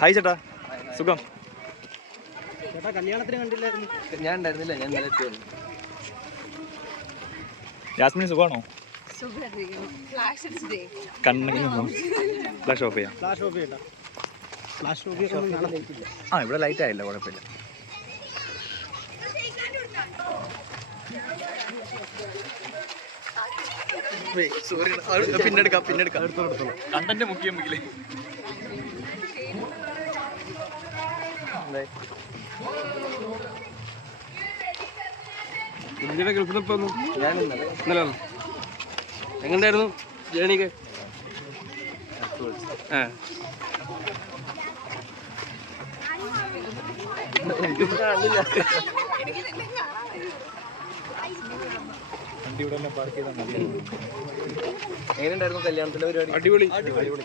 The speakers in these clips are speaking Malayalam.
ഹായ് ചേട്ടാ. സുഖം. ചേട്ടാ കല്യാണത്തിന് കണ്ടില്ലായിരുന്നു. ഞാൻ ഉണ്ടായിരുന്നില്ല ഞാൻ ഇന്നലെ എത്തിയുള്ളൂ ജാസ്മിന് സുഖമാണോ? ഫ്ലാഷ് അടിച്ചിട്ടേ. കണ്ണെങ്കിലും ഫ്ലാഷ് ഓഫ് ചെയ്യാം. ഫ്ലാഷ് ഓഫ് ചെയ്യണ്ട. ഫ്ലാഷ് ഓഫ് ആ ഇവിടെ ലൈറ്റ് ആയില്ല കുഴപ്പമില്ല. സോറി പിന്നെടുക്കാം പിന്നെടുക്കാം. കണ്ടന്റ് മുഖ്യം ഇന്ത്യയുടെ ഗൾഫിൽ നിന്ന് വന്നു ഞാൻ ഇന്നലെ. ഇന്നലെ വന്നു? എങ്ങനെയായിരുന്നു ജേണിക്ക്? ആ. എങ്ങനെയുണ്ടായിരുന്നു കല്യാണത്തിന്റെ പരിപാടി? അടിപൊളി. അടിപൊളി.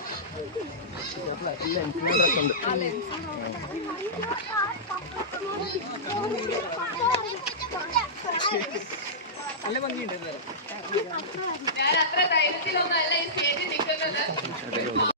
അല്ല ഭംഗിയുണ്ടായിരുന്നു ഞാൻ അത്ര ധൈര്യത്തിലൊന്നും